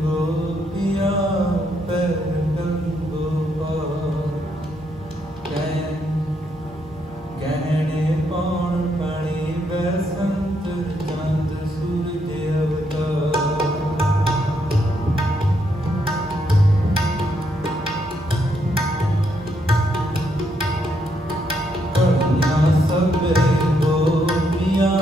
गोपियाँ पैदल गोपाल गहने पौन पानी बसंत चांद सूरज अवतार कन्या सब गोपियाँ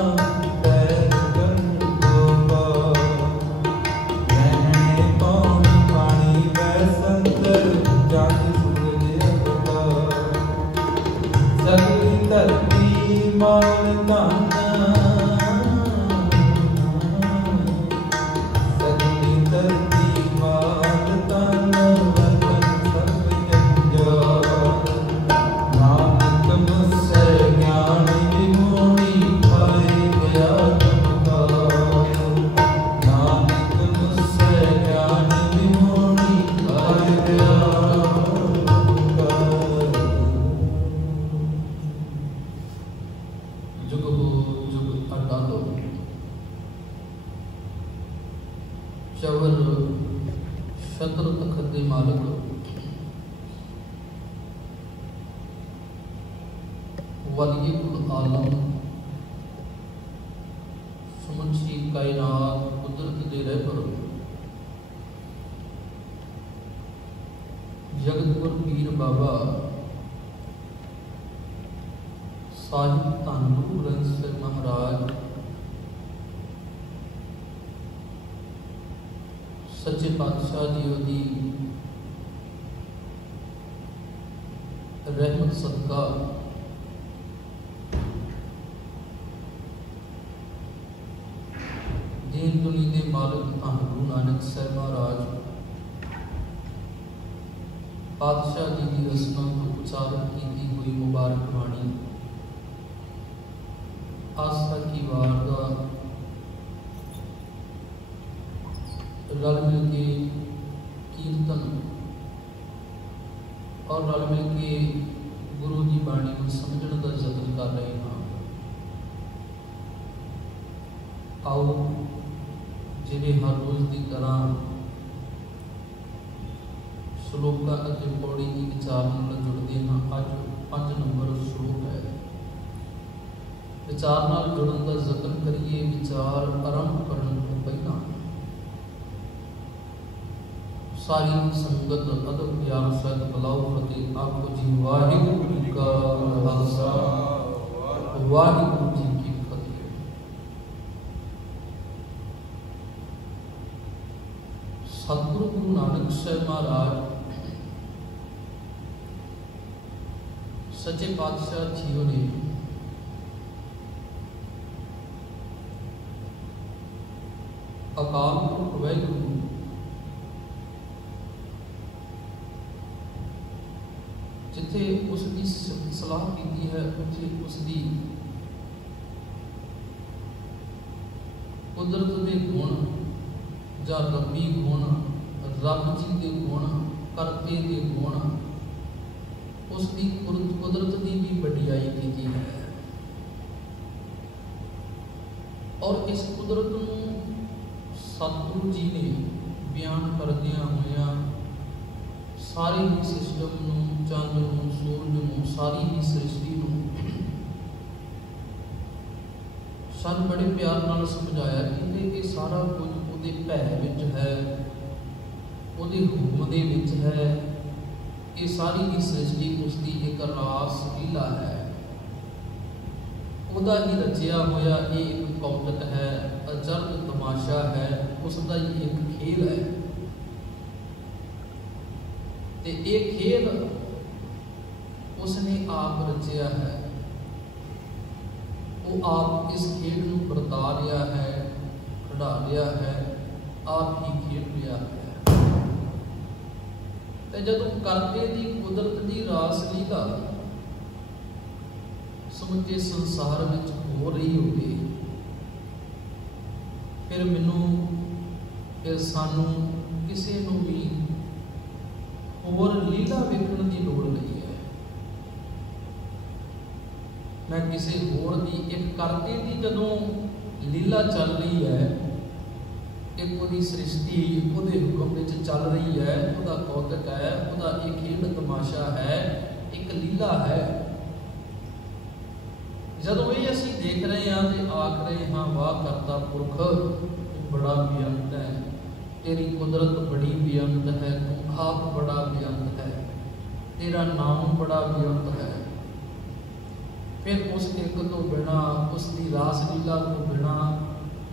चवर शत्र तखत दे मालिक वली कुल आलम समझी कायनात कुदरत दे रहबर जगतपुर पीर बाबा साहिब धन गुरु ग्रंथ साहिब महाराज सच्चे पातशाह जी दी रहमत सदका दीन दुनी दे मालिक धन गुरु नानक साहिब महाराज पातशाह जी की रस्मां तो उच्चारण की हुई मुबारक बाणी आस्था की वारदात रल मिल के कीर्तन और रल मिल के गुरु की बाणी को समझने का यत्न कर रहे हैं। आओ जिन्हें हर रोज की तरह श्लोका अते पौड़ी की विचार नाल जुड़ते हैं। अज 5 नंबर श्लोक है। विचार नाल जुड़न का यत्न करिए। विचार आरंभ करने तो पहला सारी संगत अदब प्यार सहित बुलाओ फतेह आपको जी वाहिगुरू जी का खालसा वाहिगुरू जी की फतेह। सतगुरु गुरु नानक साहिब महाराज सच्चे पातशाह जीओ ने अकाल पुरख वाहिगुरू जिथे उसकी सलाह की है उसे उसकी कुदरत के गुण या रबी गुण रब जी के गुण करते के गुण उसकी कुदरत की भी वडियाई की है। और इस कुदरत को सतगुरु जी ने बयान करदिया होया सारे ही सिस्टम नूं चंद नूं सूरज नूं सारी ही सृष्टि नूं सन बड़े प्यार नाल समझाया कि ये सारा कुछ उहदे भै विच है, उहदे हुक्म दे विच है। ये सारी ही सृष्टि उसकी एक रास लीला है, उहदा ही रचिया होया ये एक कौतक है, अचरज तमाशा है, उसका ही एक खेल है। ते एक खेल उसने आप रचिया है, वो आप इस खेल को बरता लिया है, खड़ा लिया है, आप ही खेल लिया है। ते जदों करते दी कुदरत दी रास लीला समुचे संसार विच हो रही होगी, फिर मैनू फिर सानू किसी नू भी होर लीला वेखण की लोड़ नहीं है। मैं किसी होर की एक करते की जदों लीला चल रही है, एक वो सृष्टि ਉਹਦੇ ਹੁਕਮ ਵਿੱਚ ਚੱਲ ਰਹੀ ਹੈ, ਉਹਦਾ ਕੌਤਕ है, ਉਹਦਾ एक खेल तमाशा है, एक लीला है। ਜਦੋਂ ਇਹ ਅਸੀਂ देख रहे हैं तो आख रहे हाँ वाह करता पुरख बड़ा बेअंत है, तेरी कुदरत बड़ी बेअंत है, तू आप बड़ा बेअंत है, तेरा नाम बड़ा बेअंत है। फिर उस एक तो बिना, उसकी रास लीला तो बिना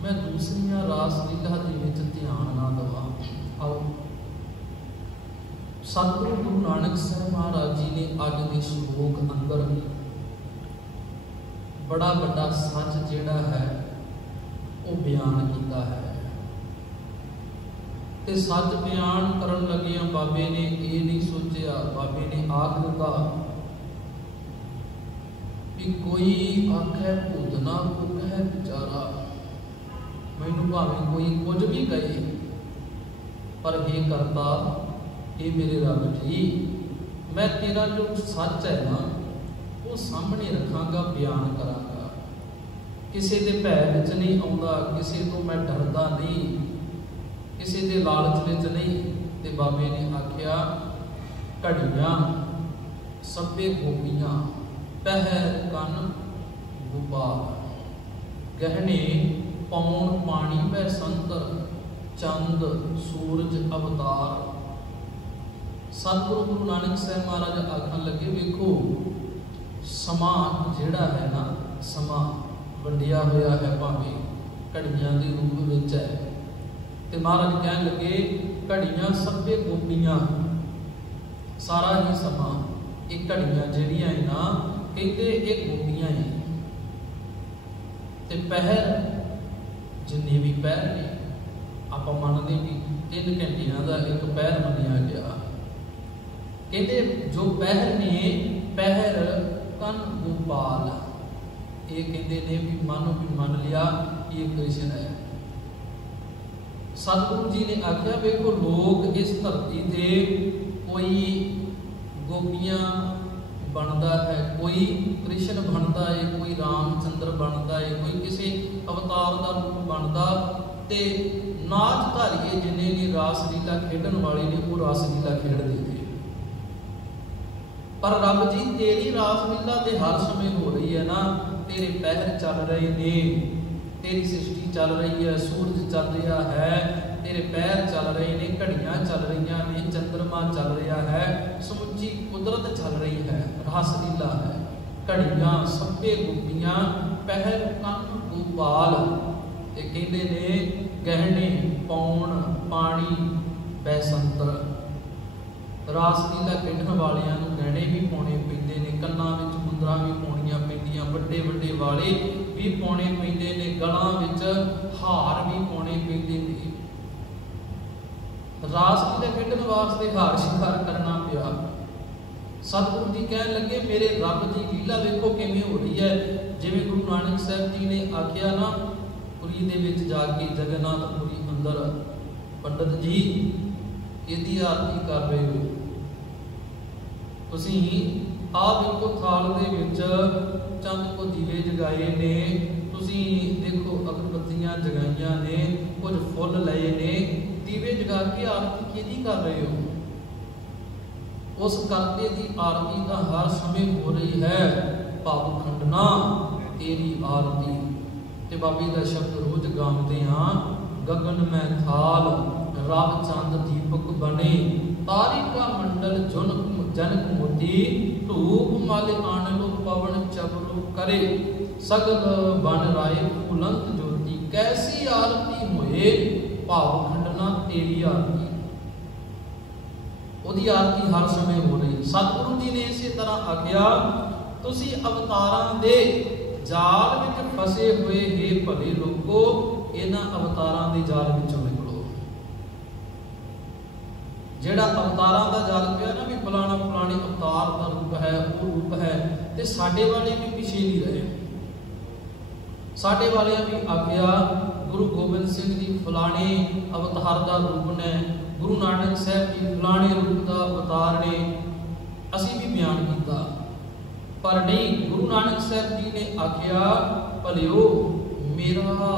मैं दूसरिया रास लीला के विच ध्यान ना दवा। आओ सतगुरु गुरु नानक साहब महाराज जी ने अज के श्लोक अंदर बड़ा बड़ा सच जिहड़ा है वो बयान किया है। ते सच बयान करन लगिया बाबे ने ये नहीं सोचा, बाबे ने आख दिता कि कोई आखे भूतना को कहे बेचारा, मैनू भावें कोई कुछ भी कहे, पर हे करता ये मेरे रब जी, मैं तेरा जो सच है ना वो सामने रखांगा, बयान करांगा, किसी के भै विच नहीं आउंदा, किसी तो मैं डरदा नहीं, किसी के लालच विच नहीं। ते बाबे ने आख्या घड़ियां सभे गोपियां पहर कन गोपाल, गहने पौन पानी वह संतर, चंद सूरज अवतार। सतगुरु गुरु नानक साहब महाराज आखन लगे देखो समा जिहड़ा है ना, समा वंडिया होया है, भावें घड़ियां के रूप विच है। ते महाराज कहन लगे घड़ियां सभे गोपियां, सारा ही समा एक घड़ियां जिहड़ियां है ना, कहते एक गोपियां है। ते पहर जिन्ने भी पैर ने आप मानते भी 3 घंटिया का एक पैर मनिया गया। कहते जो पैर ने पैर कन गोपाल, ये कहते ने भी मानो भी मान लिया ये कृष्ण है। सतगुरु जी ने आख्या देखो लोग इस धरती से कोई गोपियां बनता है, कोई कृष्ण बनता है, कोई रामचंद्र बनता है, कोई किसी अवतार का रूप बनता, ते नाच धारीए जिन्हें ने रास लीला खेडन वाले ने वो रास लीला खेडते थे। पर रब जी तेरी रास लीला ते हर समय हो रही है ना, तेरे पैर चल रहे ने, तेरी सृष्टि चल रही है, सूरज चल रहा है, तेरे पैर चल रहे ने, घड़ियां चल रही ने, चंद्रमा चल रहा है, समुची कुदरत चल रही है, रास लीला है। घड़ियां सभे गोपियां पहल कन गोपाल, ते कहंदे ने गहने पौन पानी बैसंतर। रास लीला खेडण वालियां नूं गहने भी पाउणे पैंदे ने, कन्नां विच मुंदरां भी पाउणीਆਂ पैंदियां, वड्डे वड्डे वाले भी पाउणे पैंदे ने, गलां विच हार भी पाउणे पैंदे ने। रास लीला खेडण वास्ते हार शिंगार करना पिया। सतगुरु जी कहन लगे मेरे रब की लीला देखो किवें हो रही है। जिवें गुरु नानक साहब जी ने आख्या ना, पुरी दे विच जाके जगन्नाथपुरी अंदर पंडित जी इहदी आरती कर रहे हो, तुसीं आप देखो थाल दे विच चंद को दीवे जगाए ने, तुसीं देखो अगरबत्तियां जगाइयां ने, कुछ फुल लए ने, दीवे जगा के आरती किहदी कर रहे हो? उस करते की आरती का हर समय हो रही है, भाव खंडना तेरी आरती। ते बाबे का शब्द रोज गाते हाँ, गगन में थाल राह चंद दीपक बने, तारिका मंडल जनक मोती, धूप मल आनलो पवन चबलो करे, सगल बन राय फूलंत ज्योति, कैसी आरती होए भाव खंडना तेरी आरती। उहदी आरती हर समय हो रही। सतगुरु जी ने इसी तरह आख्या तुसी अवतारां दे जाल विच फसे हुए हे भले लोगो, इन्हां अवतारां दे जाल विचों निकलो। जिहड़ा अवतारां दा जाल पिया ना भी फलाना फलाने अवतार दा रूप है, वो रूप है, ते साडे वाले भी पिछे नहीं रहे। साडे वाले भी आख्या गुरु गोबिंद सिंह जी फलाने अवतार दा रूप ने, गुरु नानक साहब जी फलाने रूप का अवतार ने, असी भी बयान किया। पर नहीं, गुरु नानक साहब जी ने आख्या भलियो मेरा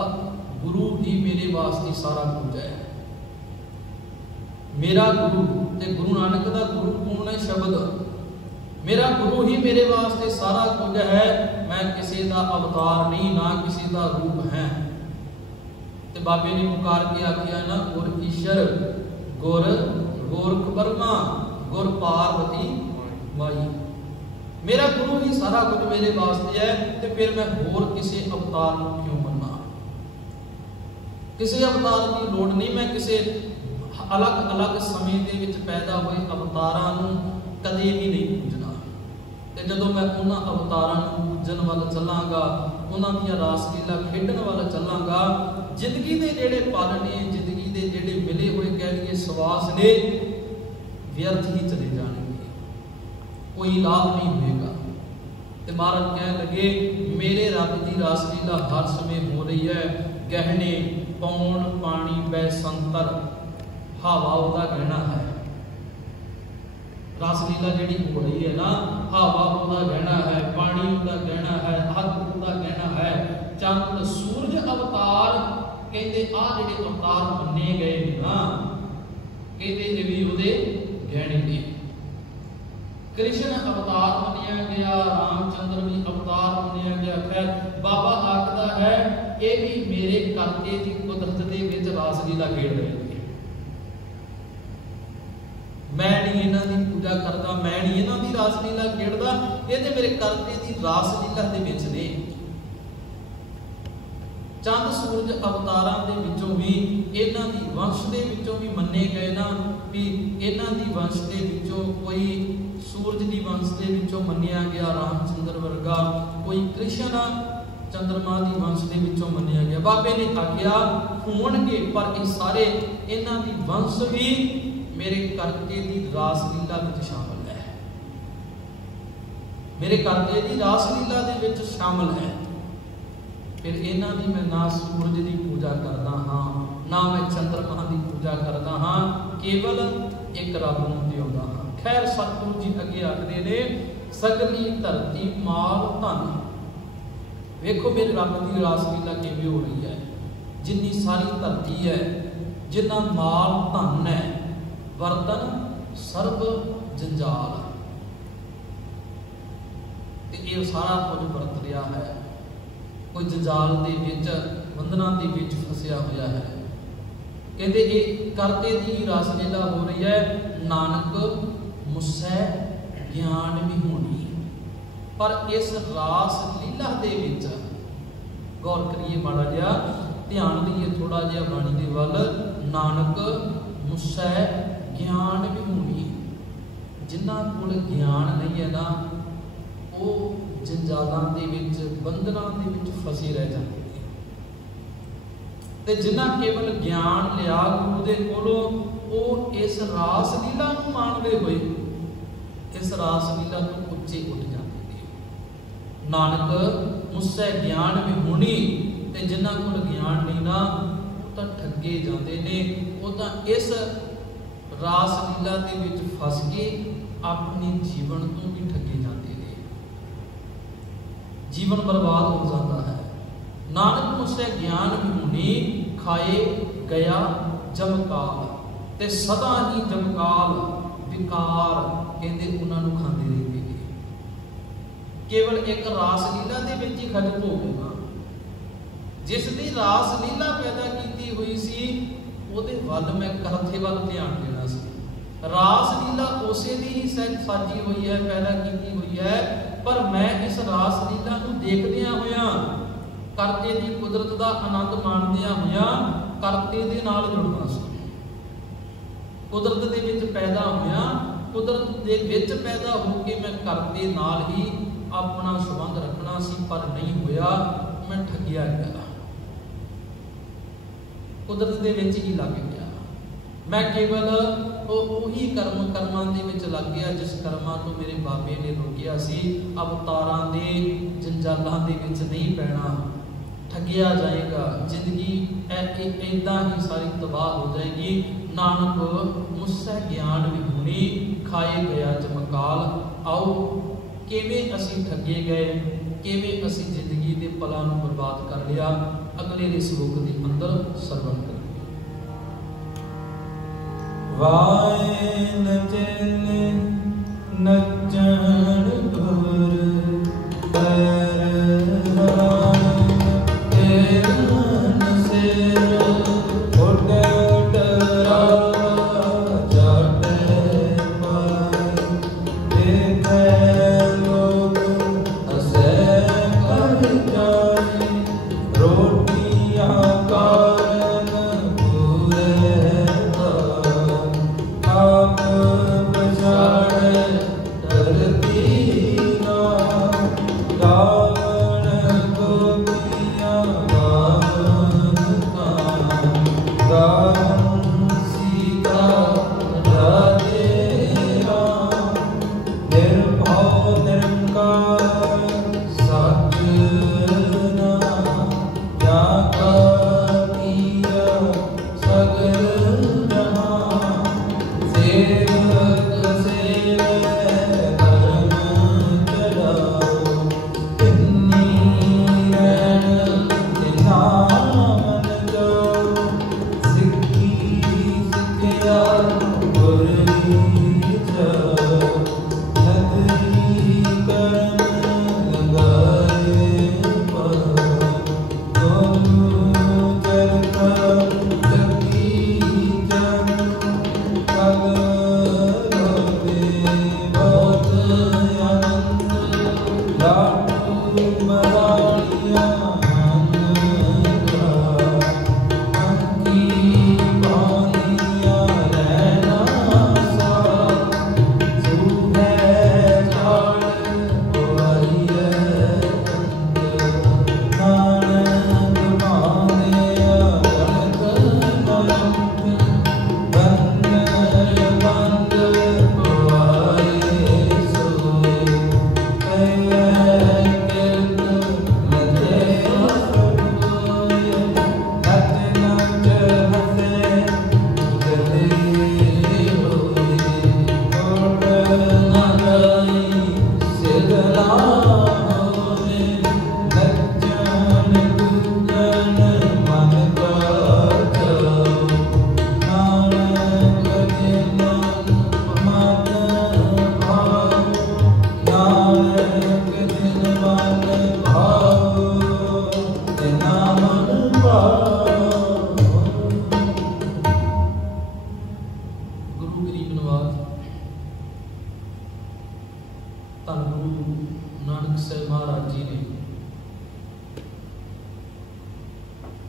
गुरु ही मेरे वास्ते सारा कुछ है। मेरा गुरु ते गुरु नानक दा गुरु कौन है? शब्द। मेरा गुरु ही मेरे वास्ते सारा कुछ है। मैं किसी का अवतार नहीं, ना किसी का रूप है। ते बाबे ने पुकार के आखिया ना, गुर ईश्वर गुर गोरख ब्रह्मा गुर पार्वती माई। मेरा गुरु ही सारा कुछ मेरे वास्ते है, तो फिर मैं होर किसी अवतार को क्यों मन्ना? किसी अवतार की लोड़ नहीं। मैं किसी अलग अलग समय के विच पैदा हुए अवतारां नूं कदे भी नहीं पूजना। ते जदों मैं उन्हां अवतारां नूं पूजन वाल चलांगा, उन्हां दीयां रास लीला खेडण वाल चलांगा, जिंदगी दे जिहड़े पल ने, जिंदगी दे जिहड़े मिले हुए कह लईए सवास ने, व्यर्थ ही चले जाएंगे, कोई लाभ नहीं होगा। ते महाराज कह लगे, मेरे रब की रास लीला हर समय हो रही है। गहने पौन पानी बै संतर, हवा उसका गहना है। रास लीला जी हो रही है ना, हवा उसका गहना है, पानी उसका गहना है, अग उसका गहना है, चंद सूरज अवतार कहते आ जिहड़े अवतार मन्ने गए ना, कहते ये भी उहदे गहने ने। कृष्ण अवतार मन्निया गया, रामचंद्र भी अवतार मन्निया गया। खैर बाबा आखदा है ये भी मेरे करते की कुदरत दे विच रास लीला खेड रहे हैं। मैं नहीं इन्हां दी पूजा करदा, मैं नहीं इन्हां दी रास लीला खेडदा, ये ते मेरे करते दी रास लीला दे विच ने। चंद सूरज अवतारां दे विचों भी इन्हां दी वंश दे विचों भी मन्ने गए ना, भी इन्हां दी वंश दे विचों कोई सूरज दी वंश दे विचों मन्निया गया रामचंद्र वर्गा, कोई कृष्ण चंद्रमा दी वंश दे विचों मन्निया गया। बाबे ने आखिया होणगे, पर ये सारे इन्हां दी वंश भी मेरे करते दी रास लीला विच शामिल है, मेरे करते दी रास लीला दे विच शामिल है। फिर इन्हां दी मैं ना सूरज की पूजा करदा हाँ, ना मैं चंद्रमा की पूजा करदा हाँ, केवल एक रब नूं धिउंदा हाँ। खैर सतगुरु जी अगे आखदे ने, सगली धरती माल धन। वेखो मेरे रब की रास लीला किवें हो रही है। जिन्नी सारी धरती है, जिन्ना माल धन है, बर्तन सर्ब जंजाल, ये सारा कुछ बरत रहा है, कोई जंजाल दे विच बंधना दे विच फसिया होया है। कहते ये करते दी रास लीला हो रही है। नानक मुसै ज्ञान भी होनी, पर इस रास लीला दे विच गौर करिए, माड़ा जिहा ध्यान दईए थोड़ा जिहा बाणी दे वल। नानक मुसै ज्ञान भी होनी, जिन्हां कोल ज्ञान नहीं है ना, वो जंजालां दे विच बंधनां दे विच फसे रह जाते हैं। ते जिन्हां केवल ज्ञान लिया गुरु दे कोलों, वो इस रास लीला नूं माणदे होए इस रास लीला तो उच्चे उठ जाते हैं। नानक मुझसे ज्ञान भी होनी, ते जिन्हां कोल ज्ञान नहीं ना, वो तो ठगे जाते ने, वो तो इस रास लीला दे विच फस के अपने जीवन तो भी ठगे जाते हैं, जीवन बर्बाद हो जाता है। नानक मुझसे ज्ञान भी होनी, खाए गया जमकाल, ते सदा ही जमकाल विकार कहते उन्होंने खाते रहते हैं। केवल एक रास लीला दे विच ही खजत हो गया। जिसकी रास लीला पैदा की हुई सी, उहदे वल मैं करथे वल ध्यान देना सी। रास लीला उसे दी ही साजी हुई है, पैदा की हुई है, पर मैं इस रास लीला को देखदिया होया, करते दी कुदरत का आनंद माणदिया होया, करते दे नाल जुड़ना सी। कुदरत दे विच पैदा होया, कुदरत दे विच पैदा होके मैं करते नाल ही अपना संबंध रखना सी, पर नहीं होया, मैं ठगिया गया, कुदरत दे विच ही लग गया। मैं केवल उही कर्मां दे विच लग गया जिस कर्मां तो मेरे बाबे ने रोकिया सी। अवतारां दे जंजालां दे विच नहीं पैना, ठगिया जाएगा, जिंदगी ऐदा ही सारी तबाह हो जाएगी। नानक मुझसे ज्ञान भी होनी, खाए गया जमकाल। आओ किवें असीं ठगे गए, किवें असीं जिंदगी के पलां नूं बर्बाद कर लिया, अगले दे श्लोक के अंदर सरवण करेंगे। वायन चले नचन गुर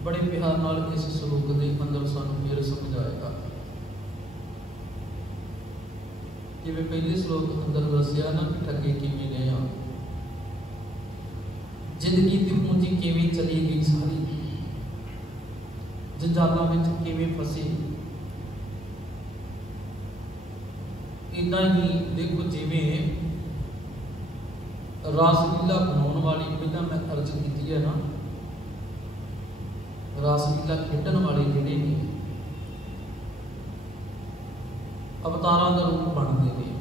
बड़े प्यार नाल इस श्लोक के अंदर सानू फिर समझाएगा। जिवें पहले श्लोक अंदर दसिया ना कि ठगे किवें ने आ, जिंदगी दी पूंजी किवें चली गई सारी, जंजालां विच किवें फसे। इदां ही देखो जिवें रासलीला बनाने वाली पहला मैं अर्ज की है ना, रासलीला खेडन वाले जिहड़े ने अवतारां दा रूप बनते हैं।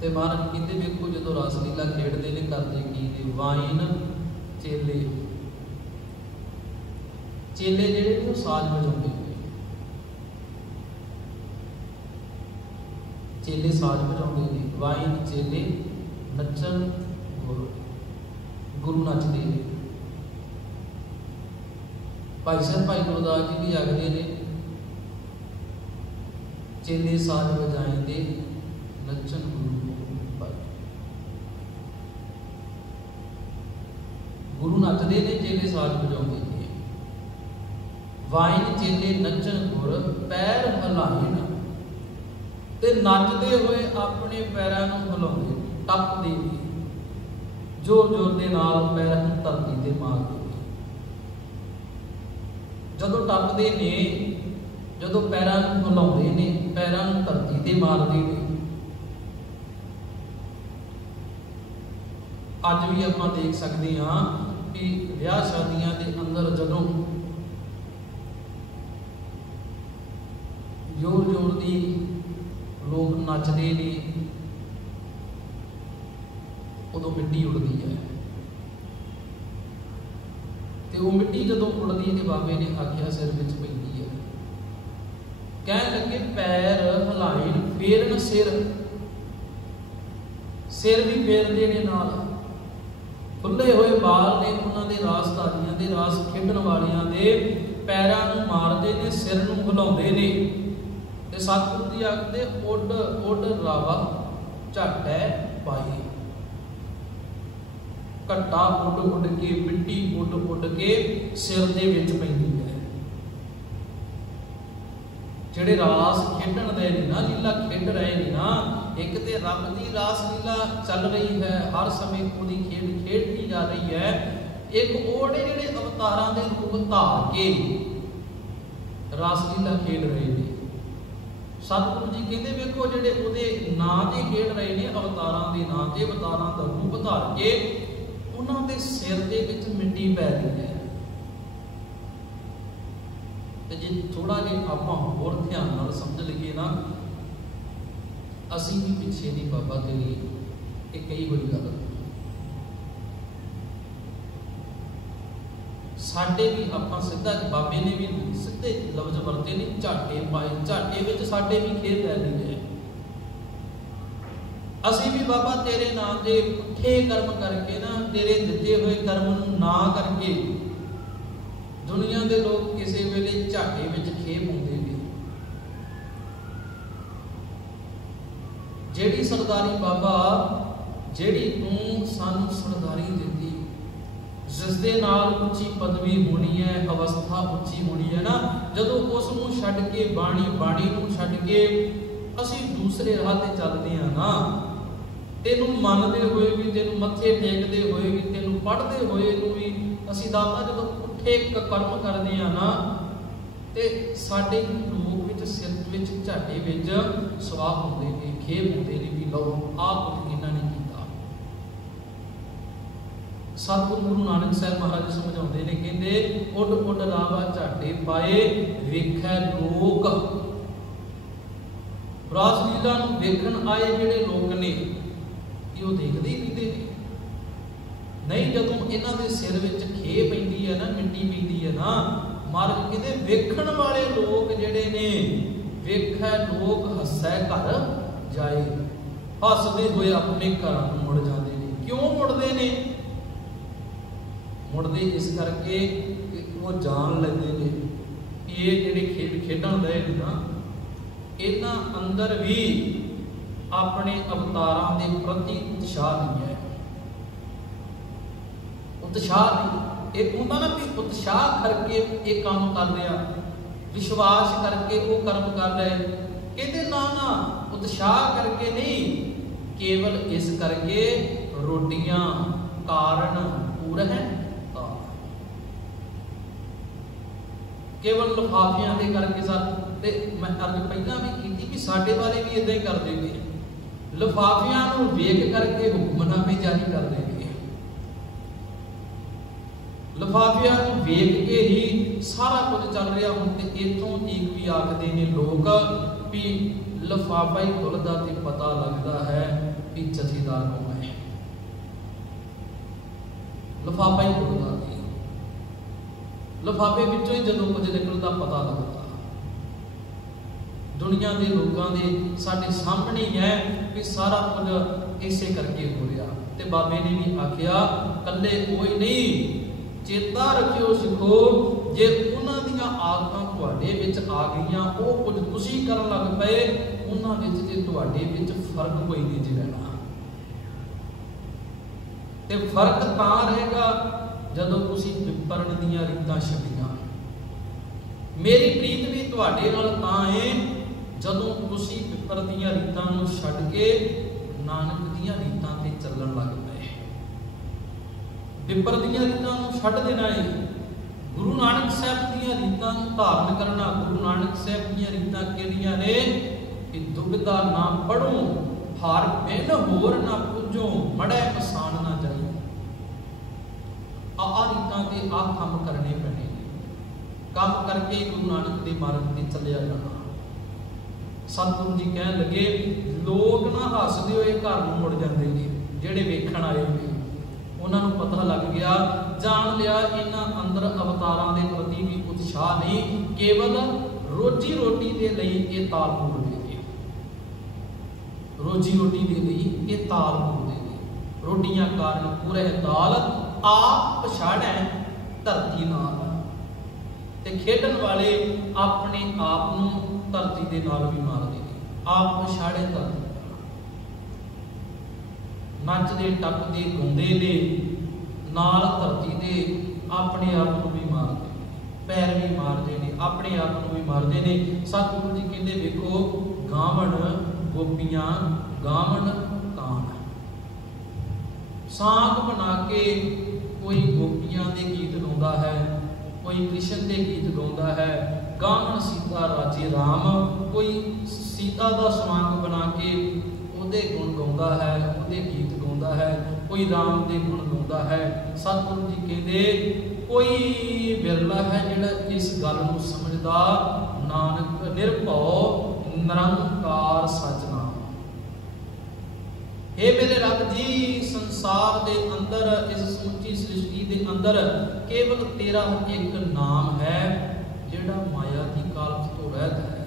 ते महाराज कहते देखो जो रासलीला खेडते हैं करते की ने वाइन चेले, चेले जिहड़े ने साज बजाते हैं, चेले साज बजाते हैं, वाइन चेले नचन गुरु, गुरु नचते हैं। भाई साहब भाई गुरदास जी भी आखते ने चेले साज बजाएंगे नचन गुरु पर, गुरु नचते ने चेले साज बजाते हैं। वाइन चेले नचन गुर पैर हिलाए ना, ते नचते हुए अपने पैरों को हिलाते टपते भी जोर जोर के नाल पैर धरती से मारते। जदों टपते ने, जदों पैरों को हिलाते ने, पैरों धरती से मारते ने। अज भी आप देख सकते हाँ कि विआह शादियां के अंदर जदों जोर जोर की लोग नचते हैं, उदों मिट्टी उड़ती है। ਤੇ ਉਹ ਮਿੱਟੀ ਜਦੋਂ ਉੜਦੀ ਤੇ ਬਾਬੇ ਨੇ ਆਖਿਆ ਸਿਰ ਵਿੱਚ ਪੈਂਦੀ ਹੈ। ਕਹਿਣ ਲੱਗੇ ਪੈਰ ਹਿਲਾਈ ਫੇਰਨ ਸਿਰ ਵੀ ਫੇਰਦੇ ਨੇ ਨਾਲ। ਖੁੱਲੇ ਹੋਏ ਬਾਲ ਨੇ ਉਹਨਾਂ ਦੇ ਰਾਸਧਾਰੀਆਂ ਦੇ, ਰਾਸ ਖੇਡਣ ਵਾਲਿਆਂ ਦੇ ਪੈਰਾਂ ਨੂੰ ਮਾਰਦੇ ਨੇ, ਸਿਰ ਨੂੰ ਹਿਲਾਉਂਦੇ ਨੇ। ਤੇ ਸਤਿਗੁਰੂ ਜੀ ਆਖਦੇ ਉੱਡ ਉੱਡ ਰਾਵਾ ਝਾਟੈ ਪਾਈ। ਘੱਟਾ ਉੱਡ ਉੱਡ ਕੇ, ਮਿੱਟੀ ਉੱਡ ਉੱਡ ਕੇ ਸਿਰ ਦੇ ਵਿੱਚ ਪੈਂਦੀ ਹੈ। ਜਿਹੜੇ ਰਾਸ ਖੇਡਣ ਦੇ ਨੇ ਨਾ, ਲੀਲਾ ਖੇਡ ਰਹੇ ਨੇ ਨਾ, ਇੱਕ ਤੇ ਰੱਬ ਦੀ ਰਾਸ ਲੀਲਾ ਚੱਲ ਰਹੀ ਹੈ, ਹਰ ਸਮੇਂ ਉਹਦੀ ਖੇਡ ਖੇਡਦੀ ਜਾ ਰਹੀ ਹੈ। ਇੱਕ ਉਹਦੇ ਜਿਹੜੇ ਅਵਤਾਰਾਂ ਦੇ ਰੂਪ ਧਾਰ ਕੇ ਰਾਸ ਲੀਲਾ ਖੇਡ ਰਹੇ ਨੇ। ਸਤਿਗੁਰੂ ਜੀ ਕਹਿੰਦੇ ਵੇਖੋ ਜਿਹੜੇ ਉਹਦੇ ਨਾਂ ਤੇ ਖੇਡ ਰਹੇ ਨੇ, ਅਵਤਾਰਾਂ ਦੇ ਨਾਂ ਤੇ, ਅਵਤਾਰਾਂ ਦਾ ਰੂਪ ਧਾਰ ਕੇ ਉਹਨਾਂ ਦੇ ਸਿਰ ਦੇ ਵਿੱਚ ਮਿੱਟੀ ਪੈ ਰਹੀ ਹੈ। ਤੇ ਜੇ ਥੋੜਾ ਜਿਹਾ ਆਪਾਂ ਹੋਰ ਧਿਆਨ ਨਾਲ ਸਮਝ ਲਈਏ ਨਾ, ਅਸੀਂ ਵੀ ਪਿੱਛੇ ਨਹੀਂ ਬਾਬਾ ਤੇਰੀ ਇਹ ਕਈ ਬੜੀ ਗੱਲ ਸਾਡੇ ਵੀ ਆਪਾਂ ਸਿੱਧਾ ਬਾਬੇ ਨੇ ਵੀ ਸਿੱਧੇ ਲਫ਼ਜ਼ ਵਰਤੇ ਨੇ, ਝਾਟੇ ਪਾਏ। ਝਾਟੇ ਵਿੱਚ ਸਾਡੇ ਵੀ ਖੇਡ ਲੈ ਲਈ ਹੈ। ਅਸੀਂ ਵੀ ਬਾਬਾ ਤੇਰੇ ਨਾਮ ਦੇ ਪੁੱਠੇ ਕਰਮ ਕਰਕੇ ਨਾ, ਤੇਰੇ ਦਿੱਤੇ ਹੋਏ ਕਰਮ ਨੂੰ ਨਾ ਕਰਕੇ, ਦੁਨੀਆ ਦੇ ਲੋਕ ਕਿਸੇ ਵੇਲੇ ਝਾਟੇ ਵਿੱਚ ਖੇ ਪਾਉਂਦੇ ਨੇ। ਜਿਹੜੀ ਸਰਦਾਰੀ ਬਾਬਾ, ਜਿਹੜੀ ਤੂੰ ਸਾਨੂੰ ਸਰਦਾਰੀ ਦਿੱਤੀ, ਜਿਸ ਦੇ ਨਾਲ ਉੱਚੀ ਪਦਵੀ ਹੋਣੀ ਹੈ, ਅਵਸਥਾ ਉੱਚੀ ਹੋਣੀ ਹੈ ਨਾ, ਜਦੋਂ ਉਸ ਨੂੰ ਛੱਡ ਕੇ ਬਾਣੀ ਨੂੰ ਛੱਡ ਕੇ ਅਸੀਂ ਦੂਸਰੇ ਰਾਹ ਤੇ ਚੱਲਦੇ ਹਾਂ ਨਾ, ਤੈਨੂੰ ਮੰਨਦੇ ਹੋਏ ਵੀ, ਤੈਨੂੰ ਮੱਥੇ ਟੇਕਦੇ ਹੋਏ ਵੀ, ਤੈਨੂੰ ਪੜ੍ਹਦੇ ਹੋਏ ਨੂੰ ਵੀ ਅਸੀਂ ਦਾਤਾ ਜਦੋਂ ਪੁੱਠੇ ਕਰਮ ਕਰਦੇ ਹਾਂ ਨਾ, ਤੇ ਸਾਡੇ ਲੋਕ ਵਿੱਚ ਸਿਰ ਵਿੱਚ ਝਾਟੇ ਵਿੱਚ ਸਵਾਹ ਹੁੰਦੇ ਨੇ, ਖੇਪ ਹੁੰਦੇ ਨੇ ਵੀ ਲਓ ਆਹ ਕੁਝ ਇਹਨਾਂ ਨੇ ਕੀਤਾ। ਸਤਿਗੁਰੂ ਗੁਰੂ ਨਾਨਕ ਸਾਹਿਬ ਮਹਾਰਾਜ ਸਮਝਾਉਂਦੇ ਨੇ, ਕਹਿੰਦੇ ਉੱਡ ਉੱਡ ਰਾਵਾ ਝਾਟੇ ਪਾਏ ਵੇਖੈ ਲੋਕ। ਰਾਸ ਲੀਲਾ ਨੂੰ ਵੇਖਣ ਆਏ ਜਿਹੜੇ ਲੋਕ ਨੇ, ਇਹ ਉਹ ਦੇਖਦੇ ਹੀ ਰਹਿੰਦੇ ਨੇ। ਨਹੀਂ ਜਦੋਂ ਇਹਨਾਂ ਦੇ ਸਿਰ ਵਿੱਚ ਖੇ ਪੈਂਦੀ ਹੈ ਨਾ, ਮਿੱਟੀ ਪੈਂਦੀ ਹੈ ਨਾ, ਮਹਾਰਾਜ ਕਹਿੰਦੇ ਵੇਖਣ ਵਾਲੇ ਲੋਕ ਜਿਹੜੇ ਨੇ, ਵੇਖੈ ਲੋਕ ਹੱਸੈ ਘਰ ਜਾਏ। ਹੱਸਦੇ ਹੋਏ ਆਪਣੇ ਘਰਾਂ ਨੂੰ ਮੁੜ ਜਾਂਦੇ ਨੇ। ਕਿਉਂ ਮੁੜਦੇ ਨੇ? ਮੁੜਦੇ ਇਸ ਕਰਕੇ ਕਿ ਉਹ ਜਾਣ ਲੈਂਦੇ ਨੇ ਇਹ ਜਿਹੜੇ ਖੇਡ ਖੇਡਣ ਦੇ ਨਾ, ਇਹਨਾਂ ਅੰਦਰ ਵੀ ਆਪਣੇ ਅਵਤਾਰਾਂ ਦੇ ਪ੍ਰਤੀ ਉਤਸ਼ਾਹ ਨਹੀਂ ਹੈ। ਉਤਸ਼ਾਹ ਨਹੀਂ, ਇਹ ਹੁੰਦਾ ਨਾ ਵੀ ਉਤਸ਼ਾਹ ਕਰਕੇ ਇਹ ਕੰਮ ਕਰ ਰਿਹਾ, ਵਿਸ਼ਵਾਸ ਕਰਕੇ ਉਹ ਕਰਮ ਕਰ ਰਿਹਾ। ਕਹਿੰਦੇ ਨਾ ਨਾ, ਉਤਸ਼ਾਹ ਕਰਕੇ ਨਹੀਂ, ਕੇਵਲ ਇਸ ਕਰਕੇ ਰੋਟੀਆਂ ਕਾਰਨ ਪੂਰਾ ਹੈ, ਕੇਵਲ ਲਿਫਾਫਿਆਂ ਦੇ ਕਰਕੇ ਸਰ। ਤੇ ਮੈਂ ਅੱਜ ਪਹਿਲਾਂ ਵੀ ਕੀਤੀ ਵੀ ਸਾਡੇ ਬਾਰੇ ਵੀ ਇਦਾਂ ਹੀ ਕਰਦੇ ਨੇ, ਲਿਫਾਫਿਆਂ ਨੂੰ ਵੇਖ ਕਰਕੇ ਹੁਕਮਨਾਮੇ ਜਾਰੀ ਕਰਦੇ ਨੇ। ਲਿਫਾਫਿਆਂ ਨੂੰ ਵੇਖ ਕੇ ਹੀ ਸਾਰਾ ਕੁਝ ਚੱਲ ਰਿਹਾ ਹੁਣ। ਤੇ ਇੱਥੋਂ ਤੀਕ ਵੀ ਆਖਦੇ ਨੇ ਲੋਕ ਵੀ ਲਿਫਾਫਾ ਹੀ ਖੁੱਲਦਾ ਤੇ ਪਤਾ ਲੱਗਦਾ ਹੈ ਕਿ ਜਥੇਦਾਰ ਕੌਣ ਹੈ। ਲਿਫਾਫਾ ਹੀ ਖੁੱਲਦਾ ਤੇ ਲਿਫਾਫੇ ਵਿੱਚੋਂ ਹੀ ਜਦੋਂ ਕੁਝ ਨਿਕਲਦਾ ਪਤਾ ਲੱਗਦਾ। ਦੁਨੀਆ ਦੇ ਲੋਕਾਂ ਦੇ ਸਾਡੇ ਸਾਹਮਣੇ ਹੀ ਹੈ ਕਿ ਸਾਰਾ ਕੁਝ ਇਸੇ ਕਰਕੇ ਹੋ ਰਿਹਾ। ਤੇ ਬਾਬੇ ਨੇ ਵੀ ਆਖਿਆ ਕੱਲੇ ਕੋਈ ਨਹੀਂ, ਚੇਤਾ ਰੱਖਿਓ ਸਿੱਖੋ, ਜੇ ਉਹਨਾਂ ਦੀਆਂ ਆਦਤਾਂ ਤੁਹਾਡੇ ਵਿੱਚ ਆ ਗਈਆਂ, ਉਹ ਕੁਝ ਤੁਸੀਂ ਕਰਨ ਲੱਗ ਪਏ, ਉਹਨਾਂ ਵਿੱਚ ਤੇ ਤੁਹਾਡੇ ਵਿੱਚ ਫਰਕ ਕੋਈ ਨਹੀਂ ਜੀ ਰਹਿਣਾ। ਤੇ ਫਰਕ ਤਾਂ ਰਹੇਗਾ ਜਦੋਂ ਤੁਸੀਂ ਵਿਪਰਨ ਦੀਆਂ ਰੀਤਾਂ ਛੱਡੀਆਂ। ਮੇਰੀ ਪ੍ਰੀਤ ਵੀ ਤੁਹਾਡੇ ਨਾਲ ਤਾਂ ਹੈ ਜਦੋਂ ਤੁਸੀਂ ਵਿਪਰ ਦੀਆਂ ਰੀਤਾਂ ਨੂੰ ਛੱਡ ਕੇ ਨਾਨਕ ਦੀਆਂ ਰੀਤਾਂ ਤੇ ਚੱਲਣ ਲੱਗ ਪਏ। ਵਿਪਰ ਦੀਆਂ ਰੀਤਾਂ ਨੂੰ ਛੱਡ ਦੇਣਾ ਹੈ, ਗੁਰੂ ਨਾਨਕ ਸਾਹਿਬ ਦੀਆਂ ਰੀਤਾਂ ਨੂੰ ਧਾਰਨ ਕਰਨਾ। ਗੁਰੂ ਨਾਨਕ ਸਾਹਿਬ ਦੀਆਂ ਰੀਤਾਂ ਕਿਹੜੀਆਂ ਨੇ? ਕਿ ਦੁਬਿਧਾ ਨਾ ਪੜੋ, ਹਾਰ ਬਿਨ ਹੋਰ ਨਾ ਪੁੱਜੋ, ਮੜੈ ਪਛਾਣ ਨਾ ਜਾਈ। ਆਹ ਰੀਤਾਂ ਤੇ ਆਹ ਕੰਮ ਕਰਨੇ ਪੈਣੇ, ਕੰਮ ਕਰਕੇ ਗੁਰੂ ਨਾਨਕ ਦੇ ਮਾਰਗ ਤੇ ਚੱਲਿਆ ਜਾਣਾ। ਸਤਿਗੁਰੂ ਜੀ ਕਹਿਣ ਲੱਗੇ ਲੋਕ ਨਾ ਹੱਸਦੇ ਹੋਏ ਘਰ ਨੂੰ ਮੁੜ ਜਾਂਦੇ ਨੇ। ਜਿਹੜੇ ਵੇਖਣ ਆਏ ਨੇ ਉਹਨਾਂ ਨੂੰ ਪਤਾ ਲੱਗ ਗਿਆ जान लिया इन्हां अंदर अवतारां दे प्रति भी उत्साह नहीं, केवल रोजी रोटी दे लई ये ताल बोलदे ने, रोजी रोटी दे लई ये ताल बोलदे ने। रोटियां कारण पूरे ताल आप पछाड़ै धरती नाल, ते खेडन वाले अपने आप नूं धरती दे नाल भी मारदे ने, आप पछाड़े धरती नचदे टपदे गाउंदे ने नाल धरती दे अपने आप को भी मारदे ने, पैर भी मारदे ने, अपने आप को भी मारदे ने। सतगुरु जी कहंदे वेखो गावण गोपियां गावण कान, सांग बना के कोई गोपियां दे गीत गाउंदा है, कोई कृष्ण दे गीत गाउंदा है, गावण सीता राजे राम, कोई सीता दा सांग बना के ਉਹਦੇ गुण गाउंदा है, ਉਹਦੇ गीत गाउंदा है, कोई राम दे गुण गाउंदा है। सतगुरु जी कहते कोई बिरला है जिहड़ा इस गल नूं समझदा, नानक निरभौ निरंकार सच नाम। हे मेरे रब जी, संसार दे अंदर इस समूची सृष्टि दे अंदर केवल तेरा एक नाम है जिहड़ा माया दी कालख तो रहत है,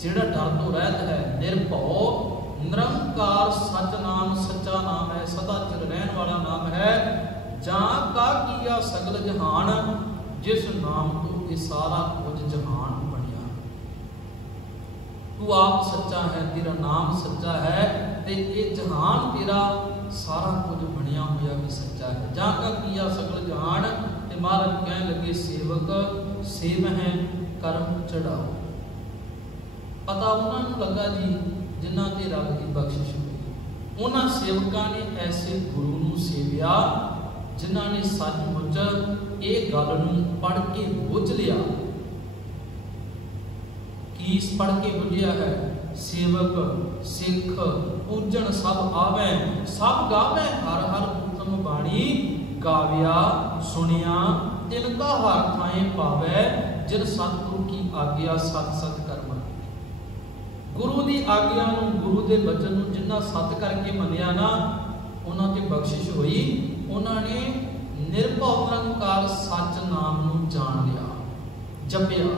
जिहड़ा डर तो रहत है। निरभौ निरंकार सच नाम, सच्चा नाम है, सदा चिर रहन वाला नाम है। जां का किया सगल जहान, जिस नाम तो ये सारा कुछ जहान बनिया। तू आप सच्चा है, तेरा नाम सच्चा है, ते ये जहान तेरा सारा कुछ बनिया हुआ भी सच्चा है। जां का किया सगल जहान, ते महाराज कहने लगे सेवक सेव है कर्म चढ़ाओ। पता उन्होंने लगा जी जिन्हां ते रब की बख्शिश हुई, उन्हां सेवकां ने ऐसे गुरु नूं सेविया जिन्हां ने सचमुच ये गल नूं पढ़ के बुझ लिया। की पढ़ के बुझिया है? सेवक सिख पूजन सब आवे, सब गावे हर हर उत्तम बाणी, गाविया सुनिया तिनका हर थाएं पावे, जिन सतगुरु की आज्ञा सत सत कर मन। गुरु की आज्ञा नूं, गुरु के बचन नूं जिन्ना सत करके मनिया ना, उन्हां ते बख्शिश हुई। उन्होंने निरभौ निरंकार सच नाम नूं जान लिया, जपिया।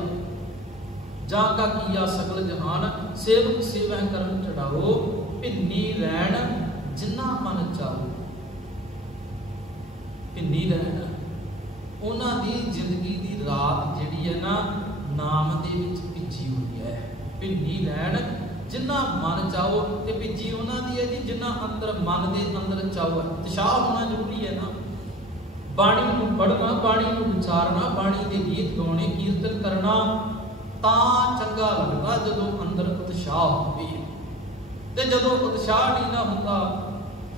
जां का किया सगल जहान, सेवक सेवा करम चढ़ाओ, भिन्नी रैण जिन्ना मन चाहो। भिन्नी रैण उन्हां दी जिंदगी दी रात जिहड़ी है ना, नाम दे विच भिजी हुई है। भिन्नी रैण जिन्ना मन चाहो, ते भिजी उन्हां दी है जी जिन्ना अंदर मन दे अंदर चाहो। उत्साह होना जरूरी है ना। बाणी नूं पढ़ना, बाणी नूं विचारना, बाणी दे गीत गाउने, कीर्तन करना तां चंगा लगदा जदों अंदर उत्साह होवे। ते जदों उत्साह नहीं ना हुंदा,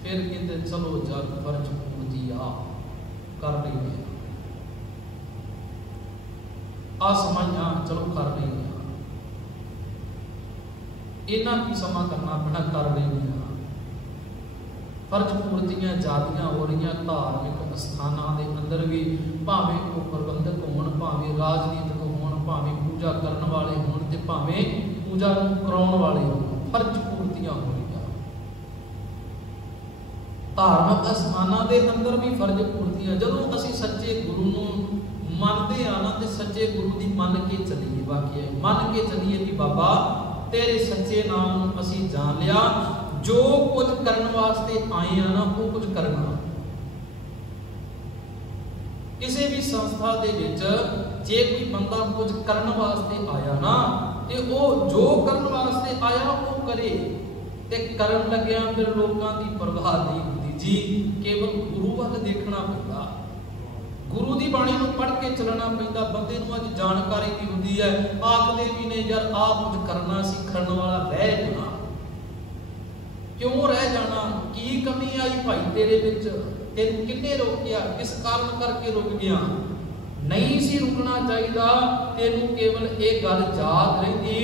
फिर कहते चलो जग फर्ज पूर्ति आ कर लईए, आ समाइयां चलो कर लईए, इन्हां की समा करना पैना कर लईए। फर्ज पूर्तियां ज़्यादियां हो रही धार्मिक स्थानां दे अंदर भी, भावें वो प्रबंधक होण, भावें राजनीतिक होण, भावें पूजा करन वाले होण, ते भावें पूजा कराउण वाले होण, फर्ज पूर्तियां हो रही। धार्मिक स्थानां दे अंदर भी फर्ज पूर्तियां। जदों असीं सच्चे गुरु नूं मनदे आ ना, ते सच्चे गुरु दी मन के चलीए, वाकई मन के चलीए कि बाबा तेरे सच्चे नाम नूं असीं जान लिया, जो कुछ करने वास्ते आए हैं ना वो कुछ करना। किसी भी संस्था दे विच जे कोई बंदा कुछ करने वास्ते आया ना, ते वो जो करने वास्ते आया वो करे, ते करन लग्या फिर लोगों की परवाह नहीं होती जी। केवल गुरु वल देखना पैंदा, गुरु की बाणी नूं पढ़ के चलना पैंदा। बंदे नूं अज जानकारी भी होंदी है, आखदे भी ने यार आ कुछ करना सी, करन वाला रह जाना। क्यों रह जाना? की कमी आई भाई तेरे विच? तेन किन्ने रोकिया? किस कारण करके रुक गया? नहीं सी रुकना चाहिए। तेनू केवल एक गल याद रही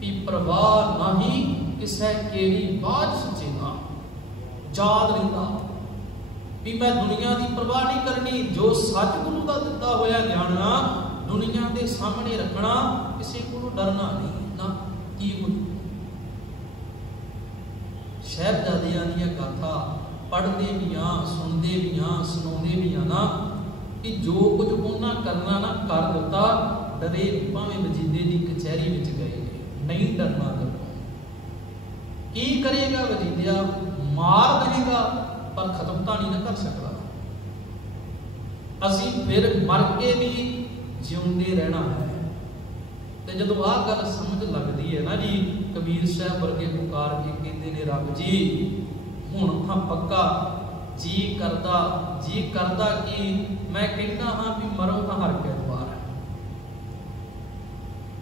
कि परवाह नहीं किसे केड़ी बात सचेगा। याद रहा कि मैं दुनिया की परवाह नहीं करनी, जो सच गुरु का दिता होया ज्ञान दुनिया के सामने रखना, किसी को डरना नहीं ना। की साहिबजादियां दी गाथा पढ़ते भी हाँ, सुनते भी हाँ, सुनाते भी हाँ ना कि जो कुछ उन्हें करना ना कर दिता, डरे भावें वजीदे की कचहरी में गए, नहीं डरना डरना। की करेगा वजीदिया? मार देगा पर खत्म तो नहीं ना कर सकता। असी फिर मर के भी जिउंदे रहना है। तो जो आ गल समझ लगती है ना जी, कबीर साहब वर्गे पुकार के कहते ने रब जी हुण तां पक्का जी करदा कि मैं कहना हाँ भी मरो तो हर के द्वार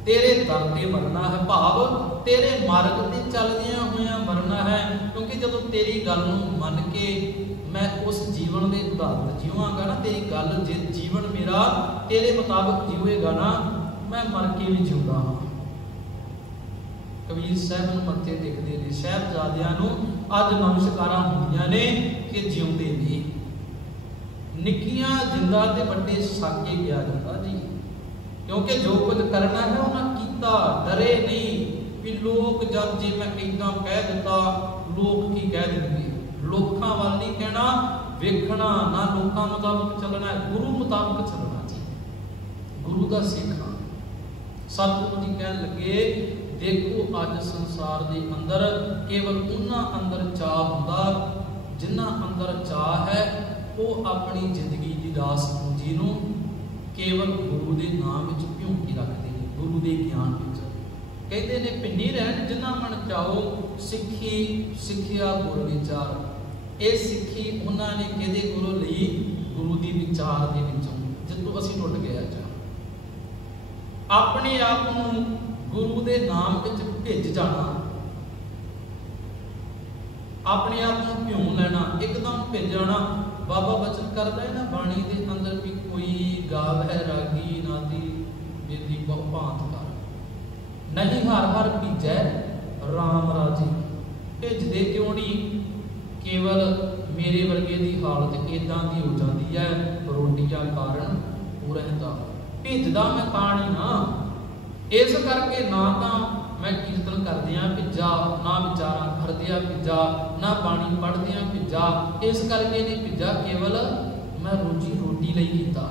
तेरे दर ते मरना है, भाव तेरे मार्ग ते चलदियां होइयां मरना है। क्योंकि जदों तेरी गल नूं मन के मैं उस जीवन के उदाहरण जीवांगा ना, तेरी गल जे जीवन मेरा तेरे मुताबिक जीवेगा ना, मैं मर के भी जिउंदा हाँ। कबीर साहब नूं मत्थे देखदे ने साहिबजादियां नूं अज नमस्कारां हुंदियां ने कि जिउंदे ने। निक्कियां जिंदा ते वड्डे साके किया जाता जी, क्योंकि जो कुछ करना है उन्हें कीता, डरे नहीं भी लोग जब जे मैं इदां कह दिता लोग की कह देंगे। लोकां वाल नहीं कहना, वेखना ना लोकां मुताबिक चलना है, गुरु मुताबिक चलना जी। गुरु का सिखा सतगुरु जी कहन लगे देखो अज संसार के अंदर केवल उन्हां अंदर चाह हुंदा जिन्हां अंदर चाह है, वो अपनी जिंदगी की रास पूंजी नूं केवल गुरु के नाम में भ्यूंकी रखते हैं, गुरु के ज्ञान में कहते ने भिन्नी रहन जिन्ना मन चाहो सिक्खी सिक्खिया गुर विचार। ये सिक्खी उन्होंने कहते गुरु लई गुरु की विचार के विचों जितों असीं टुट गए जा अपने आप को गुरु के नाम विच भिज जाना, अपने आप को भ्यूं लेना, एकदम भिज जाना। बाबा बचन करता है ना बाणी के अंदर भी कोई गाव है रागी नादी बेदी बहु भांत कर नहीं हर हर भिजै राम राजी। भिजदे क्यों नहीं? केवल मेरे वर्गे की हालत इदां की हो जाती है, रोटियां कारण हो रहता भिजदा मैं तां नहीं ना। इस करके ना तो मैं कीर्तन करदियां भिजा, ना विचारा करदियां भिजा, ना बाणी पढ़दियां भिजा। इस करके नहीं भिजा, केवल मैं रोजी रोटी लई कीता।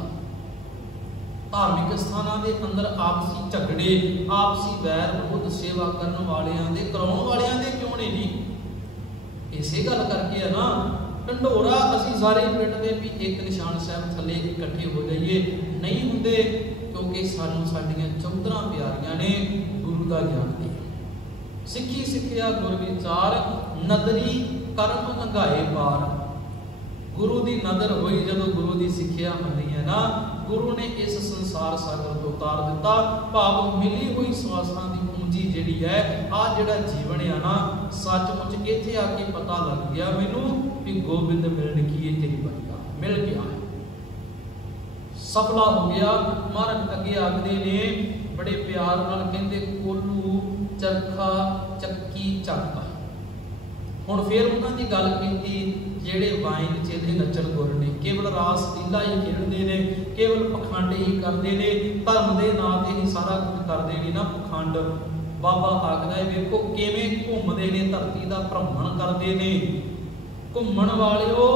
धार्मिक स्थानों के अंदर आपसी झगड़े, आपसी वैर विरोध सेवा करने वालियां दे कराउण वालियां दे क्यों नहीं? इसे गल करके है ना ढंढोरा असीं सारे पिंड दे भी एक निशान साहब थले इकट्ठे हो जाइए नहीं हुंदे, क्योंकि सानूं साडीआं चौधरां प्यारियां ने गुरु का ज्ञान दे। सिक्खी सिक्खिया गुर विचार नदरी कर्म लंघाए पार। गुरु की नदर हुई जदों गुरु की सिक्ख्या मनी है ना, गुरु ने इस संसार सागर तो उतार दिता। भाव मिली हुई स्वासां की पूंजी जिहड़ी है आ जिहड़ा जीवन है ना, सचमुच इत्थे आके पता लग गया मैनू कि गोबिंद मिलण की ये तेरी बनिया मिल गया है, सफला हो गया। महाराज अगे आखदे ने बड़े प्यार नाल कहंदे कोलू चरखा चक्की झक्क। हुण फिर उन्हां दी गल कीती जेड़े वाइन चेले नचण गुर ने, केवल रास लीला ही खेडदे ने, केवल पखंड ही करते ने, धर्म के नाम से ही सारा कुछ करते ने ना पखंड। बाबा आखदा है वेखो किवें घूमदे ने, धरती का भ्रमण करते ने। घूमण वालिओ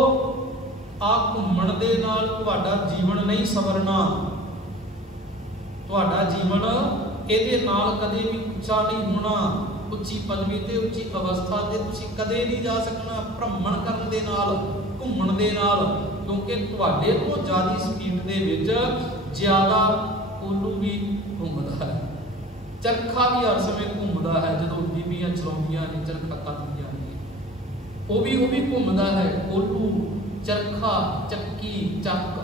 आ घूमण दे नाल तुहाडा जीवन नहीं सवरना, तुहाडा जीवन इहदे नाल कदे भी उच्चा नहीं होना। उच्ची पदवी ते उच्ची अवस्था ते तुसीं कदे नहीं जा सकना भ्रमण करन दे नाल, घूमण दे नाल, क्योंकि तुहाडे तो ज़्यादा स्पीड दे विच ज़्यादा कोलू भी घूमदा है, चरखा भी हर समय घूमदा है। जदों बीबियां चलाउंदियां ने चरखा कतदियां ने, वो भी घूमदा है। कोलू चरखा चक्की चक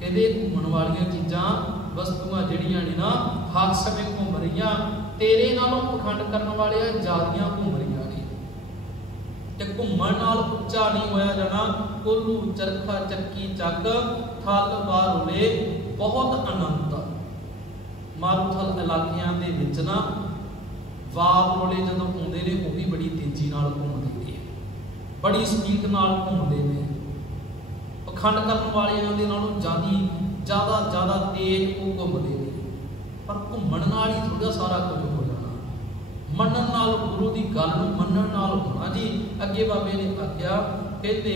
कहते घूमण वालियां चीज़ां वस्तुआं जिहड़ियां ने ना हर समय घूम रहियां, तेरे नालों पखंड करने वाले ज़्यादा घूम रही ने। ते घूमण नाल उच्चा नहीं होया जाना। कोलू चरखा चक्की चक थल बारुले बहुत अनंत। मारूथल इलाकिਆਂ ਦੇ ਵਿੱਚ ना वारुले जदों आउंदे ने वो भी बड़ी तेजी नाल घूमदे ने, बड़ी स्पीड नाल घूमदे ने। पखंड करने वालिਆਂ ਦੇ नालों ज़्यादा तेज वो घूमदे ने। पर घूमण नाल ही थोड़ा सारा कुछ हो जाना, मनण नाल गुरु की गल नूं मनण नाल होना जी। अगे बाबे ने आख्या कहते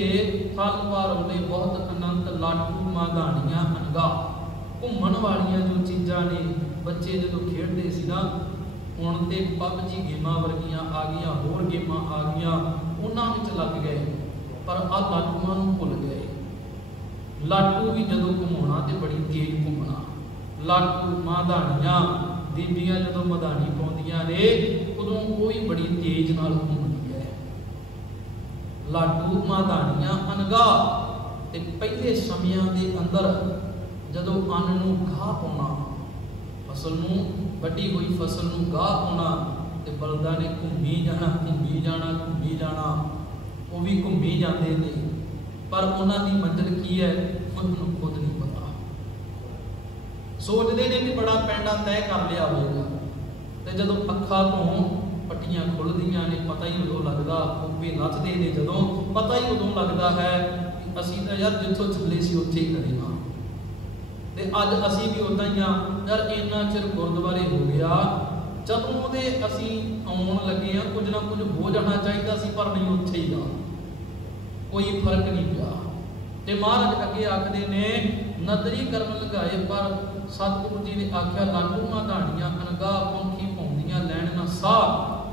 फल वारोले बहुत अनंत लाटू माधानियां अनगा। घूमन वालियां जो चीज़ां ने बच्चे जो खेडते सी ना हुण ते पबजी गेमां वर्गियां आ गईयां, होर गेमां आ गईयां, उन्हां विच लग गए पर आ लाटूआं नूं भुल गए। लाटू भी जदों घुमाउणा ते बड़ी तेज घुमना। लाटू माधानियां बीबियां जदों मधानी पाउंदियां ने उदों वो भी बड़ी तेज नाल घुमदी है। लाटू माधानियां अनगा ते पहले समियां दे अंदर जदों अन्न नूं घाह पाउणा, फसल नूं वड्डी होई फसल नूं घाह पाउणा ते बलदां ने घुम्मी जाना घुम्मी जाना घुम्मी जाना, वो भी घुम्मी जाते ने पर उन्हां दी मंजिल की है उन्हां नूं खुद नहीं पता। सोचते ने भी बड़ा पैंडा तय कर लिया होगा ते जदों अखां तों पट्टियां खुलदियां ने पता ही उदों लगदा, खूबे नचदे ने जदों पता ही उदों लगदा है कि असीं तां यार जिੱਥੋਂ ਚੱਲੇ ਸੀ ਉੱਥੇ ही खड़े हां ते अज असीं भी उदां ही हां। यार इन्ना चिर गुरुद्वारे हो गया, जदों दे असीं आउण लगे हां कुछ ना कुछ हो जाना चाहिदा सी पर नहीं उत्थे ही आ, कोई फर्क नहीं पिया। ते महाराज अगे आखदे ने नदरी कर्म लगाए पर सतगुरु जी ने आख्या लाटू माधानियां अनगा पंखी पाउंदियां लैण ना साह।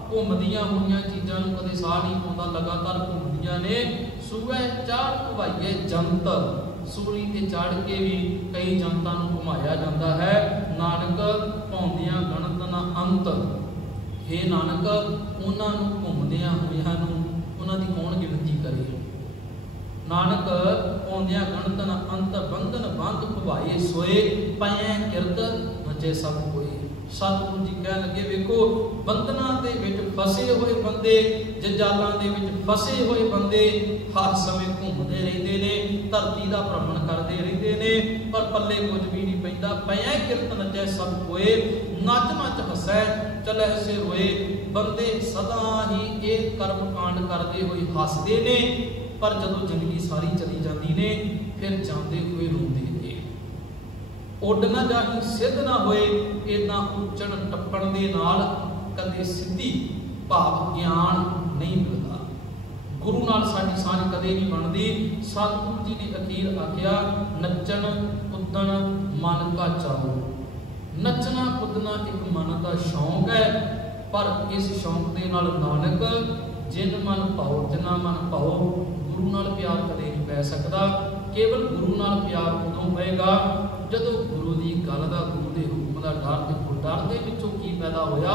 घुमदियां होईयां चीज़ां नूं कदे साह नहीं पाउंदा, लगातार घुमदियां ने। सूए चाड़ घुमाइए जंत, सूली ते चढ़ के भी कई जंतां नूं घुमाया जाता है। नानक पाउंदियां गणत ना अंत। हे नानक उन्हां नूं घुमदियां होइयां नूं उन्हां दी कौन गिनती करे। नानक पाउंदियां गणत ना अंत, बंधन बंध भवाए सोए, पै किरत नचे सब कोई। सतगुरु जी कह लगे वेखो बंधना दे विच फसे हुए बंदे, जंजालां दे विच फसे हुए बंदे हर समय घूमते रहते ने, धरती का भ्रमण करते रहते ने पर पल्ले कुछ भी नहीं पैंदा। पै किरत नचे सब कोए, नच नच हसै चले से रोए। बंदे सदा ही एक कर्म कांड करते हुए हसते ने पर जदों जिंदगी सारी चली जाती ने फिर जाते हुए रोंदे ने। उड ना जाही सिद्ध ना होए, इदां उचण टप्पण दे नाल कदे सिद्धि भाव ज्ञान नहीं मिलता। गुरु नाल साडी सांझ कदे नहीं बनती। सतगुरु जी ने अखीर आख्या नचन कुदन मन का चाओ। नचना कुदना एक मन का शौक है पर इस शौक दे नाल नानक जिन मन पाओ जिन्ना मन पाओ गुरु नाल प्यार कदे नहीं पै सकता। केवल गुरु नाल प्यार उदों पएगा जदों गुरु की गल का, गुरु के हुक्म का डर, देखो डर के पिछों की पैदा होया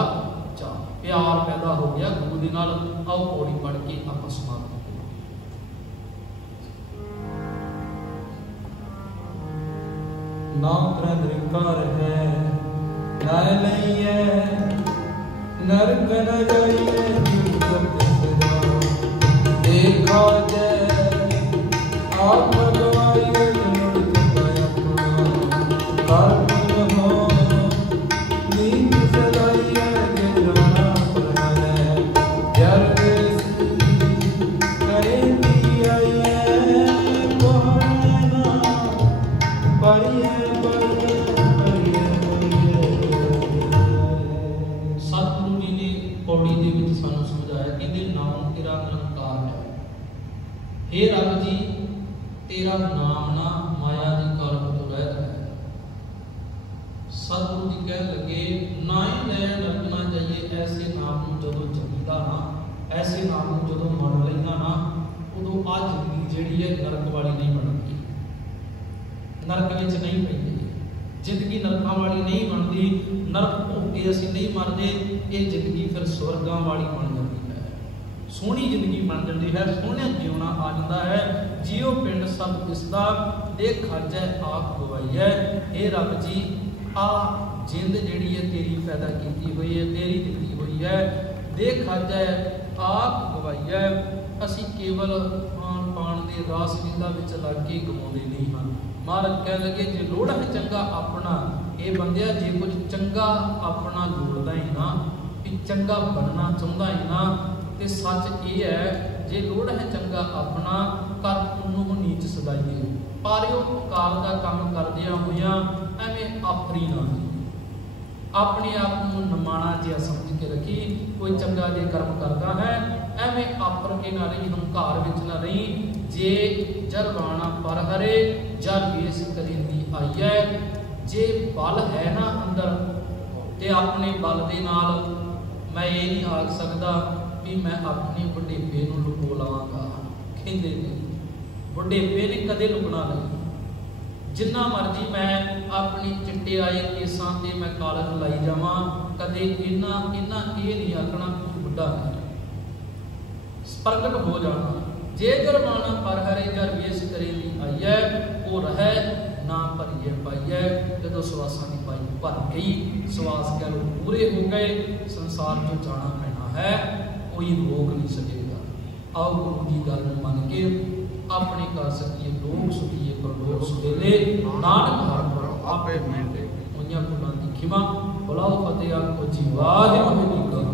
चाह, प्यार पैदा हो गया गुरु के नाल। आओ पौड़ी पढ़ के आपस समाप्त नाम तरह निरंकार है नाय लइए नरक न जाइए देखा जय आप भगवाइए हे रब जी तेरा नाम ना माया की कलम तो रहता है। सतगुरु जी कह लगे ना ही लैन लगना चाहिए ऐसे नाम को जदों जपीदा ना, ऐसे नाम को जदों मन लेना ना उदों आ जिंदगी जिहड़ी है नरक वाली नहीं बनती, नरक विच नहीं पैंदी। जिंदगी नरकां वाली नहीं बनती, नरक भोगे असीं नहीं मरदे, ये जिंदगी फिर स्वर्गां वाली बन जाती है, सोहनी जिंदगी बन जाती है, सोहना जीवना आ जाता है। जियो पिंड सब इसदा देख खाजै आप गवाइए। हे रब जी आ जिंद जिहड़ी है तेरी पैदा की हुई है, तेरी दिती हुई है, देख खाजै आप गवाइए। असीं केवल खान पान के रास लीला विच लग के गवाउंदे नहीं हाँ। महाराज कह लगे जे लोड़ है चंगा अपना, ये बंदिया जे कुछ चंगा अपना लोड़दा ही ना, भी चंगा बनना चाहता ही ना, तो सच ये है जे लोड़ है चंगा अपना कर उन्होंने नीच सदाइए। परोपकार का काम करदिया होया एवें आपरी ना अपने आप को नमाणा जिहा समझ के रखी। कोई चंगा जे कर्म करता है ਐਵੇਂ ਆਪਰ ਕੇ ਨਾ ਰਹੀ, ਹੰਕਾਰ ਵਿੱਚ ਨਾ ਰਹੀ। ਜੇ ਜਰਵਾਣਾ ਪਰ ਹਰੇ ਜਰ ਵੇਸ ਕਰਿੰਦੀ ਆਈਐ। ਜੇ ਬਲ ਹੈ ਨਾ ਅੰਦਰ ਤੇ ਆਪਣੇ ਬਲ ਦੇ ਨਾਲ ਮੈਂ ਇਹ ਨਹੀਂ ਆਖ ਸਕਦਾ ਵੀ ਮੈਂ ਆਪਣੇ ਵਡੇਪੇ ਨੂੰ ਲੁਕੋ ਲਵਾਂਗਾ। ਕਹਿੰਦੇ ਨੇ ਵਡੇਪੇ ਨੇ ਕਦੇ ਲੁਕਣਾ ਨਹੀਂ। ਜਿੰਨਾ ਮਰਜੀ ਮੈਂ ਆਪਣੀ ਚਿੱਟਿਆਏ ਕੇਸਾਂ ਤੇ ਮੈਂ ਕਾਲਖ ਲਾਈ ਜਾਵਾਂ, ਕਦੇ ਇਹਨਾਂ ਇਹ ਨਹੀਂ ਆਖਣਾ ਤੂੰ ਬੁੱਢਾ ਹੈ। ਪ੍ਰਗਟ ਹੋ ਜਾਣਾ। ਜੇ ਜਰਮਾਨਾ ਪਰ ਹਰੇ ਜਰ ਵੇਸ ਕਰੇ ਨੀ ਆਈਐ, ਉਹ ਰਹਿ ਨਾ ਭਰੀਏ ਪਾਈਐ। ਜਦੋਂ ਸਵਾਸਾਂ ਦੀ ਪਾਈ ਭਰ ਗਈ, ਸਵਾਸ ਕਹਿ ਲੋ ਪੂਰੇ ਹੋ ਗਏ, ਸੰਸਾਰ ਤੋਂ ਜਾਣਾ ਪੈਣਾ ਹੈ, ਕੋਈ ਰੋਕ ਨਹੀਂ ਸਕੇਗਾ। ਆਓ ਗੁਰੂ ਦੀ ਗੱਲ ਨੂੰ ਮੰਨ ਕੇ ਆਪਣੇ ਕਰ ਸਕੀਏ ਲੋਕ ਸੁਖੀਏ ਪਰਲੋਕ ਸੁਖੇਲੇ। ਨਾਨਕ ਹਰ ਪਰ ਆਪੇ ਮਿਲਦੇ ਹੋਈਆਂ ਗੁਨਾਹ ਦੀ ਖਿਮਾ। ਬੁਲਾਓ ਫਤਿਹ ਆਖੋ ਜੀ ਵਾਹਿਗੁਰੂ ਜੀ ਕਾ